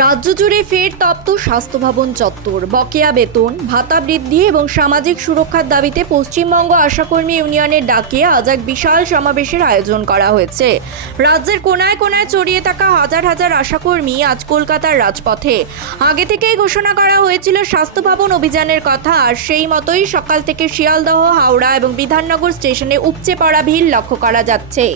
রাজ্য জুড়ে ফের তপ্ত স্বাস্থ্য ভবন চত্বর। বকেয়া বেতন ভাতা বৃদ্ধি এবং সামাজিক সুরক্ষার দাবিতে পশ্চিমবঙ্গ আশাকর্মী ইউনিয়নের ডাকে আজ এক বিশাল সমাবেশের আয়োজন করা হয়েছে। রাজ্যের কোনায় কোনায় ছড়িয়ে থাকা হাজার হাজার আশাকর্মী আজ কলকাতার রাজপথে। আগে থেকেই ঘোষণা করা হয়েছিল স্বাস্থ্য ভবন অভিযানের কথা, আর সেই মতোই সকাল থেকে শিয়ালদহ, হাওড়া এবং বিধাননগর স্টেশনে উপচে পড়া ভিড় লক্ষ্য করা যাচ্ছে।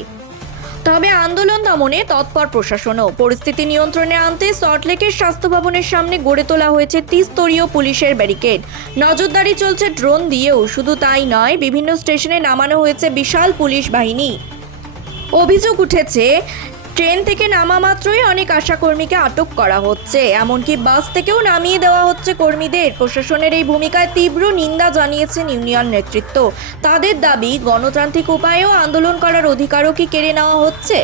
তবে আন্দোলন দমনে তৎপর প্রশাসনও। পরিস্থিতি নিয়ন্ত্রণে আনতে সল্টলেকের স্বাস্থ্য ভবনের সামনে গড়ে তোলা হয়েছে 30 স্তরীয় পুলিশের ব্যারিকেড। নজরদারি চলছে ড্রোন দিয়েও। শুধু তাই নয়, বিভিন্ন স্টেশনে নামানো হয়েছে বিশাল পুলিশ বাহিনী। অভিযোগ উঠেছে, ট্রেন থেকে নামা মাত্রই অনেক আশাকর্মীকে আটক করা হচ্ছে, এমনকি বাস থেকেও নামিয়ে দেওয়া হচ্ছে কর্মীদের। প্রশাসনের এই ভূমিকায় তীব্র নিন্দা জানিয়েছেন ইউনিয়ন নেতৃত্ব। তাদের দাবি, গণতান্ত্রিক উপায়েও আন্দোলন করার অধিকারও কি কেড়ে নেওয়া হচ্ছে?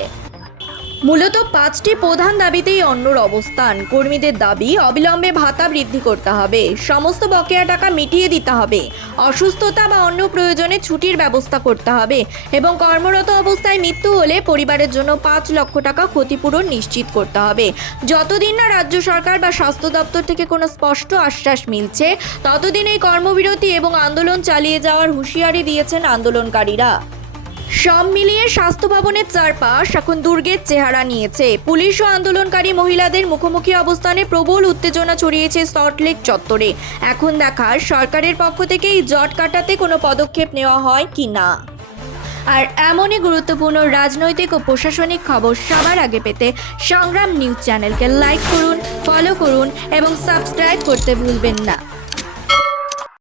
মূলত 5টি প্রধান দাবিতেই অন্যর অবস্থান। কর্মীদের দাবি, অবিলম্বে ভাতা বৃদ্ধি করতে হবে, সমস্ত বকেয়া টাকা মিটিয়ে দিতে হবে, অসুস্থতা বা অন্য প্রয়োজনে ছুটির ব্যবস্থা করতে হবে এবং কর্মরত অবস্থায় মৃত্যু হলে পরিবারের জন্য 5 লক্ষ টাকা ক্ষতিপূরণ নিশ্চিত করতে হবে। যতদিন না রাজ্য সরকার বা স্বাস্থ্য দপ্তর থেকে কোনো স্পষ্ট আশ্বাস মিলছে, ততদিন এই কর্মবিরতি এবং আন্দোলন চালিয়ে যাওয়ার হুঁশিয়ারি দিয়েছেন আন্দোলনকারীরা। সব মিলিয়ে স্বাস্থ্য ভবনের চারপাশ এখন দুর্গের চেহারা নিয়েছে। পুলিশ ও আন্দোলনকারী মহিলাদের মুখোমুখি অবস্থানে প্রবল উত্তেজনা ছড়িয়েছে সল্টলেক চত্বরে। এখন দেখার, সরকারের পক্ষ থেকে এই জট কাটাতে কোনো পদক্ষেপ নেওয়া হয় কি না। আর এমনই গুরুত্বপূর্ণ রাজনৈতিক ও প্রশাসনিক খবর সবার আগে পেতে সংগ্রাম নিউজ চ্যানেলকে লাইক করুন, ফলো করুন এবং সাবস্ক্রাইব করতে ভুলবেন না।